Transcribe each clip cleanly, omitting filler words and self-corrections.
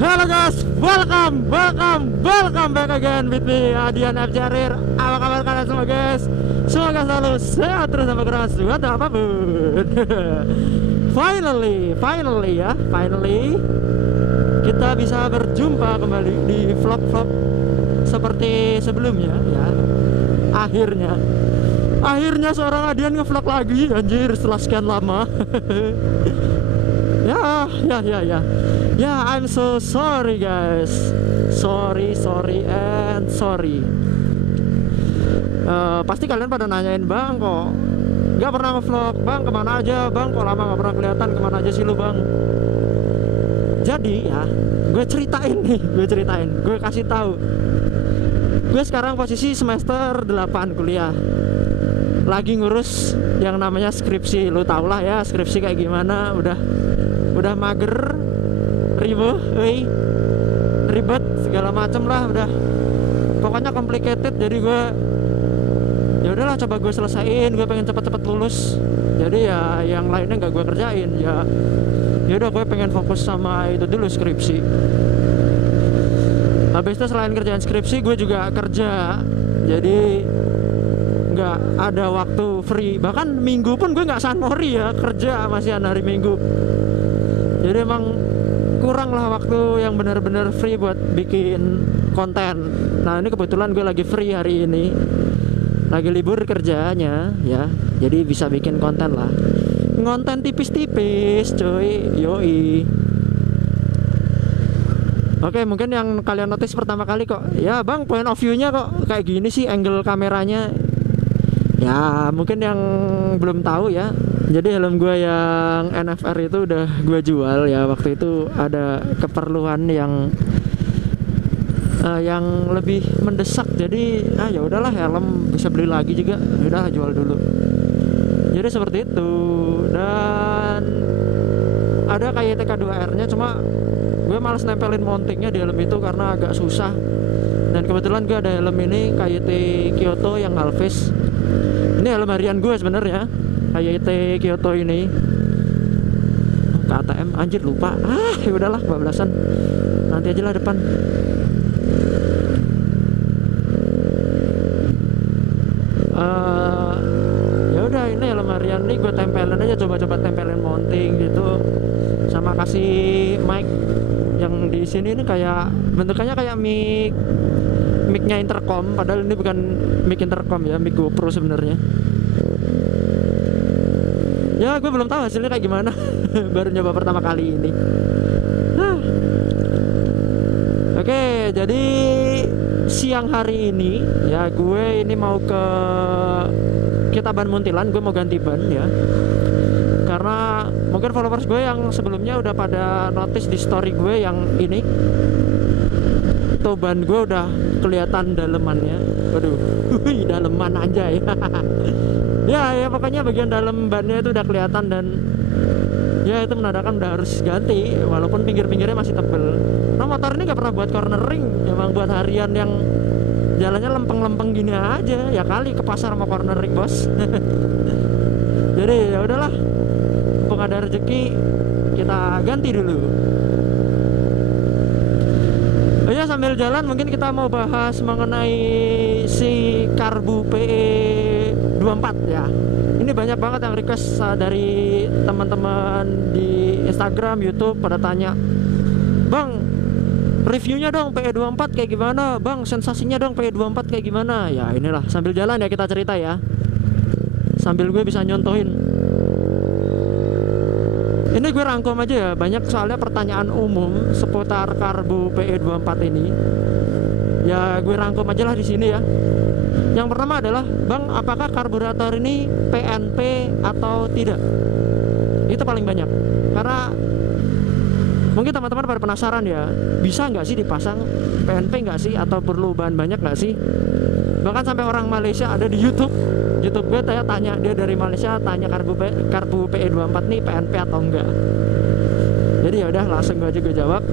Halo guys, welcome back again with me, Adian F. Jarir. Apa kabar kalian semua guys? Semoga selalu sehat terus sama kekurangan suatu apapun. Finally kita bisa berjumpa kembali di vlog seperti sebelumnya ya. Akhirnya seorang Adian ngevlog lagi, anjir, setelah sekian lama. Ya, I'm so sorry guys. Sorry. Pasti kalian pada nanyain, Bang, kok nggak pernah ngevlog, Bang, kemana aja, Bang, kok lama nggak pernah kelihatan, kemana aja sih lu, Bang? Jadi ya, gue ceritain, gue kasih tahu. Gue sekarang posisi semester 8 kuliah, lagi ngurus yang namanya skripsi. Lu tau lah ya skripsi kayak gimana, udah mager, ribet segala macem lah, udah pokoknya complicated. Jadi gue ya udahlah, coba gue selesain, gue pengen cepet-cepet lulus. Jadi ya yang lainnya nggak gue kerjain, ya udah gue pengen fokus sama itu dulu, skripsi. Habis itu selain kerjaan skripsi, gue juga kerja. Jadi nggak ada waktu free, bahkan minggu pun gue nggak sanmori ya, kerja masihan hari Minggu. Jadi emang kurang lah waktu yang benar-benar free buat bikin konten. Nah ini kebetulan gue lagi free hari ini, lagi libur kerjanya ya, jadi bisa bikin konten lah, ngonten tipis-tipis coy, yoi. Oke, mungkin yang kalian notice pertama kali, kok ya Bang, point of view-nya kok kayak gini sih, angle kameranya. Ya mungkin yang belum tahu ya, jadi helm gue yang NFR itu udah gue jual ya. Waktu itu ada keperluan yang lebih mendesak, jadi ya udahlah, helm bisa beli lagi juga, udah jual dulu. Jadi seperti itu. Dan ada KYT K2R nya, cuma gue males nempelin mountingnya di helm itu karena agak susah. Dan kebetulan gue ada helm ini KYT Kyoto yang half-face. Ini helm harian gue sebenarnya, KYT Kyoto ini. KTM, anjir lupa. Ya udahlah, 12-an. Nanti aja lah depan. Ya udah, ini helm harian nih gue tempelin aja, coba tempelin mounting gitu. Sama kasih mic yang di sini ini kayak bentukannya kayak mic-nya intercom, padahal ini bukan mic intercom ya, mic GoPro sebenarnya. Ya gue belum tahu hasilnya kayak gimana. Baru nyoba pertama kali ini. Oke, jadi siang hari ini ya gue ini mau ke kita ban Muntilan, gue mau ganti ban ya. Karena mungkin followers gue yang sebelumnya udah pada notice di story gue yang ini, tuh ban gue udah kelihatan dalemannya. Waduh, daleman aja ya. Ya pokoknya bagian dalam bannya itu udah kelihatan, dan ya itu menandakan udah harus ganti, walaupun pinggir-pinggirnya masih tebel. Nah motor ini gak pernah buat cornering, emang buat harian yang jalannya lempeng-lempeng gini aja. Ya kali ke pasar mau cornering, bos. Jadi ya udahlah, mumpung ada rezeki kita ganti dulu. Oh ya, sambil jalan mungkin kita mau bahas mengenai si Karbu PE24 ya. Ini banyak banget yang request dari teman-teman di Instagram, YouTube pada tanya, Bang, reviewnya dong PE24 kayak gimana, Bang, sensasinya dong PE24 kayak gimana. Ya inilah, sambil jalan ya kita cerita ya, sambil gue bisa nyontohin. Ini gue rangkum aja ya, banyak soalnya pertanyaan umum seputar Karbu PE24 ini. Ya gue rangkum aja lah di sini ya. Yang pertama adalah, Bang, apakah karburator ini PNP atau tidak? Itu paling banyak. Karena mungkin teman-teman pada penasaran ya, bisa nggak sih dipasang PNP nggak sih, atau perlu bahan banyak nggak sih? Bahkan sampai orang Malaysia ada di YouTube gue tanya, dia dari Malaysia, tanya karbu PE24 nih PNP atau enggak. Jadi ya udah, langsung gue jawab.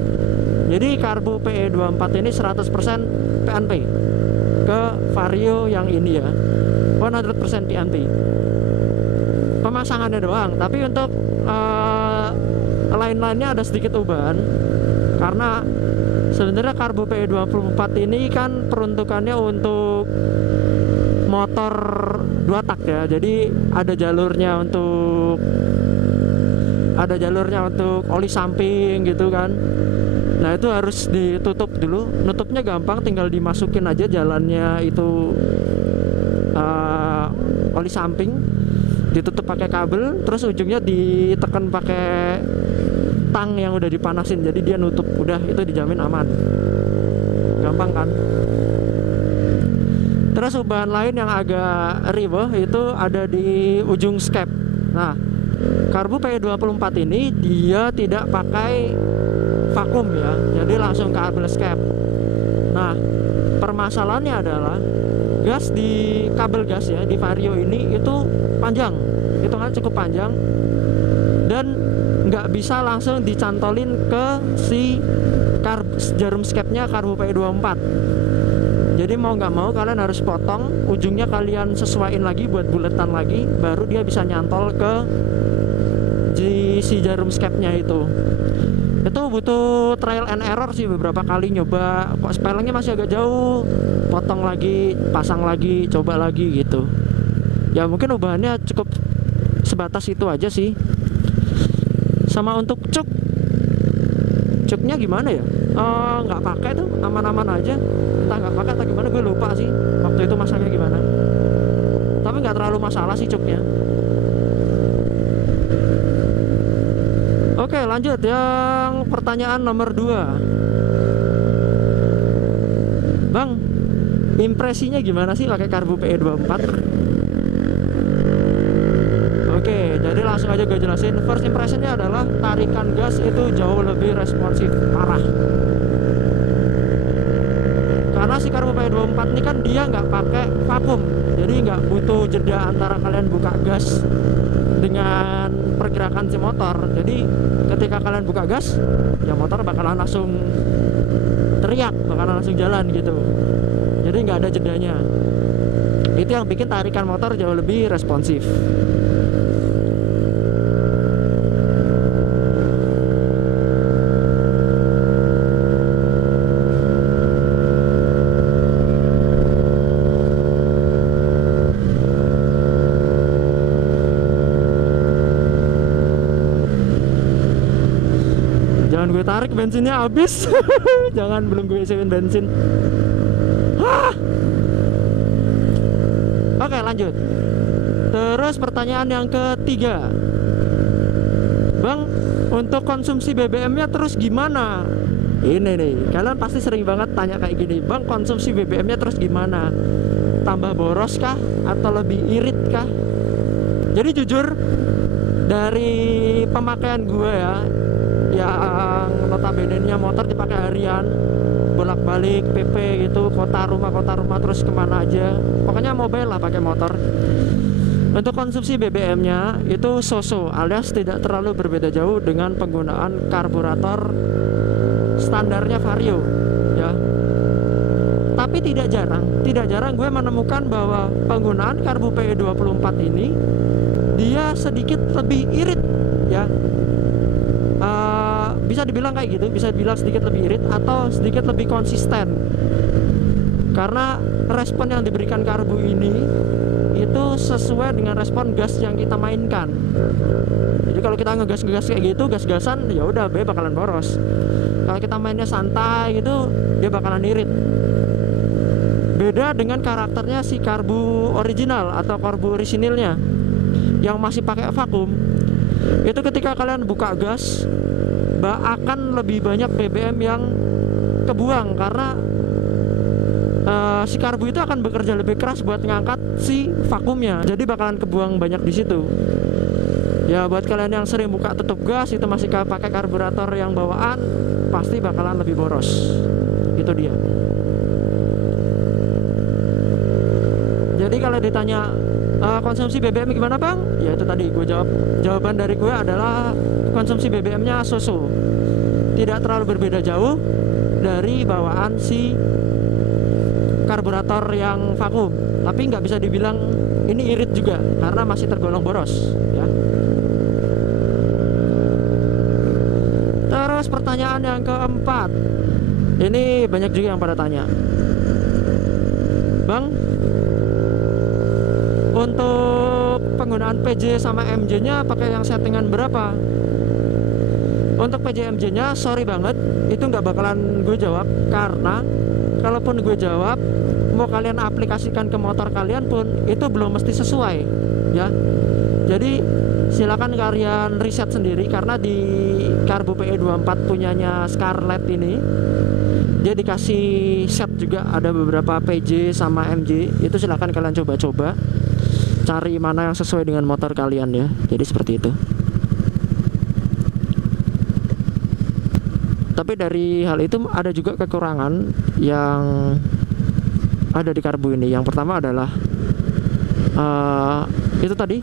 Jadi karbu PE24 ini 100% PNP ke Vario yang ini ya, 100% PNP. Pemasangannya doang, tapi untuk lain-lainnya ada sedikit ubahan. Karena sebenarnya karbu PE24 ini kan peruntukannya untuk motor 2 tak ya. Jadi ada jalurnya untuk oli samping gitu kan. Nah itu harus ditutup dulu. Nutupnya gampang, tinggal dimasukin aja jalannya itu oli samping, ditutup pakai kabel, terus ujungnya ditekan pakai tang yang udah dipanasin, jadi dia nutup. Udah, itu dijamin aman. Gampang kan? Terus ubahan lain yang agak ribet itu ada di ujung skep. Nah, karbu PE24 ini dia tidak pakai vakum ya, jadi langsung ke kabel skep. Nah, permasalahannya adalah gas di kabel gas ya di Vario ini itu panjang, hitungan cukup panjang, dan nggak bisa langsung dicantolin ke si jarum skepnya karbu PE24. Jadi mau nggak mau kalian harus potong ujungnya, kalian sesuaiin lagi buat buletan lagi, baru dia bisa nyantol ke si jarum skepnya itu. Itu butuh trial and error sih, beberapa kali nyoba, kok spellingnya masih agak jauh, potong lagi, pasang lagi, coba lagi gitu. Ya mungkin ubahannya cukup sebatas itu aja sih. Sama untuk cuknya gimana ya? Nggak pakai tuh, aman-aman aja. Entah nggak pakai atau gimana, gue lupa sih waktu itu masangnya gimana. Tapi nggak terlalu masalah sih cuknya. Oke, lanjut yang pertanyaan nomor 2. Bang, impresinya gimana sih pakai karbu PE24? Oke, jadi langsung aja gue jelasin. First impressionnya adalah tarikan gas itu jauh lebih responsif, parah. Karena si karbu PE24 ini kan dia nggak pakai vakum, jadi nggak butuh jeda antara kalian buka gas dengan pergerakan si motor. Jadi ketika kalian buka gas, ya motor bakalan langsung teriak, bakalan langsung jalan gitu. Jadi nggak ada jedanya. Itu yang bikin tarikan motor jauh lebih responsif. Jangan gue tarik, bensinnya habis. Jangan, belum gue isiin bensin. Oke, lanjut. Terus pertanyaan yang ketiga, Bang, untuk konsumsi BBM-nya terus gimana? Ini nih, kalian pasti sering banget tanya kayak gini, Bang, konsumsi BBM-nya terus gimana? Tambah boros kah? Atau lebih irit kah? Jadi jujur, dari pemakaian gue ya, yang notabene-nya motor dipakai harian, bolak-balik PP gitu, kota rumah terus kemana aja, pokoknya mobile lah pakai motor. Untuk konsumsi BBM-nya itu so-so, alias tidak terlalu berbeda jauh dengan penggunaan karburator standarnya Vario ya. Tapi tidak jarang gue menemukan bahwa penggunaan karbu PE24 ini dia sedikit lebih irit ya. Bisa dibilang kayak gitu, bisa dibilang sedikit lebih irit atau sedikit lebih konsisten, karena respon yang diberikan karbu ini itu sesuai dengan respon gas yang kita mainkan. Jadi kalau kita ngegas kayak gitu, gas-gasan, ya udah B bakalan boros. Kalau kita mainnya santai gitu, dia bakalan irit. Beda dengan karakternya si karbu original atau karbu orisinilnya yang masih pakai vakum. Itu ketika kalian buka gas, akan lebih banyak BBM yang kebuang, karena si karbu itu akan bekerja lebih keras buat ngangkat si vakumnya, jadi bakalan kebuang banyak di situ. Ya buat kalian yang sering buka tutup gas itu masih pakai karburator yang bawaan, pasti bakalan lebih boros. Itu dia. Jadi kalau ditanya konsumsi BBM gimana Bang? Ya itu tadi gue jawab. Jawaban dari gue adalah konsumsi BBM-nya so-so, tidak terlalu berbeda jauh dari bawaan si karburator yang vakum. Tapi nggak bisa dibilang ini irit juga, karena masih tergolong boros ya. Terus Terus pertanyaan yang keempat, ini banyak juga yang pada tanya, Bang, untuk penggunaan PJ sama MJ nya pakai yang settingan berapa? Untuk PJ MJ nya sorry banget, itu nggak bakalan gue jawab, karena kalaupun gue jawab, mau kalian aplikasikan ke motor kalian pun itu belum mesti sesuai ya. Jadi silakan kalian riset sendiri, karena di Karbu PE24 punyanya Scarlett ini dia dikasih set juga, ada beberapa PJ sama MJ, itu silakan kalian coba-coba cari mana yang sesuai dengan motor kalian ya. Jadi seperti itu. Tapi dari hal itu ada juga kekurangan yang ada di Karbu ini. Yang pertama adalah itu tadi,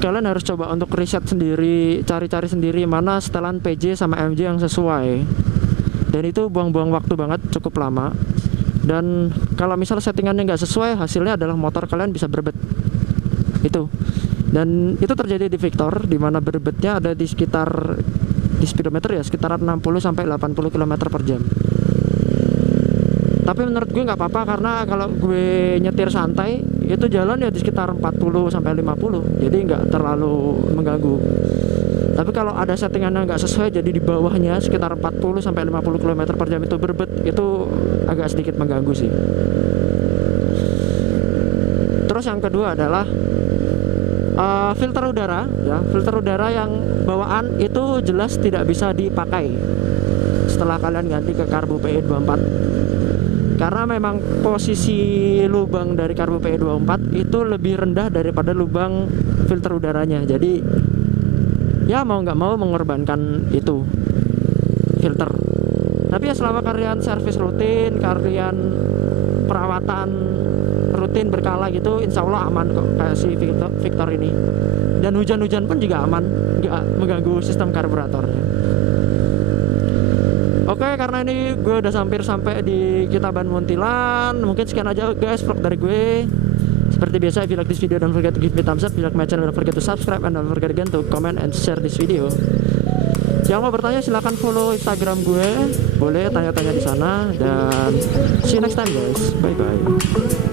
kalian harus coba untuk riset sendiri, cari-cari sendiri mana setelan PJ sama MJ yang sesuai. Dan itu buang-buang waktu banget, cukup lama. Dan kalau misal settingannya nggak sesuai, hasilnya adalah motor kalian bisa berbet. Itu. Dan itu terjadi di Victor, di mana berbetnya ada di sekitar, di speedometer ya, sekitar 60 sampai 80 km per jam. Tapi menurut gue nggak apa-apa, karena kalau gue nyetir santai itu jalan ya di sekitar 40 sampai 50, jadi nggak terlalu mengganggu. Tapi kalau ada settingan yang nggak sesuai, jadi di bawahnya sekitar 40 sampai 50 km per jam itu berbet, itu agak sedikit mengganggu sih. Terus yang kedua adalah filter udara ya. Filter udara yang bawaan itu jelas tidak bisa dipakai setelah kalian ganti ke Karbu PE24, karena memang posisi lubang dari Karbu PE24 itu lebih rendah daripada lubang filter udaranya. Jadi ya mau nggak mau mengorbankan itu filter. Tapi ya selama kalian servis rutin, kalian perawatan rutin berkala gitu, insya Allah aman kok kayak si Victor ini. Dan hujan-hujan pun juga aman, nggak mengganggu sistem karburatornya. Oke, karena ini gue udah sampai di Kitaban Muntilan, mungkin sekian aja guys vlog dari gue. Seperti biasa, if you like this video, don't forget to give me thumbs up. If you like my channel, don't forget to subscribe, and don't forget again to comment and share this video. Yang mau bertanya silahkan follow Instagram gue, boleh tanya-tanya di sana. Dan see you next time guys, bye bye.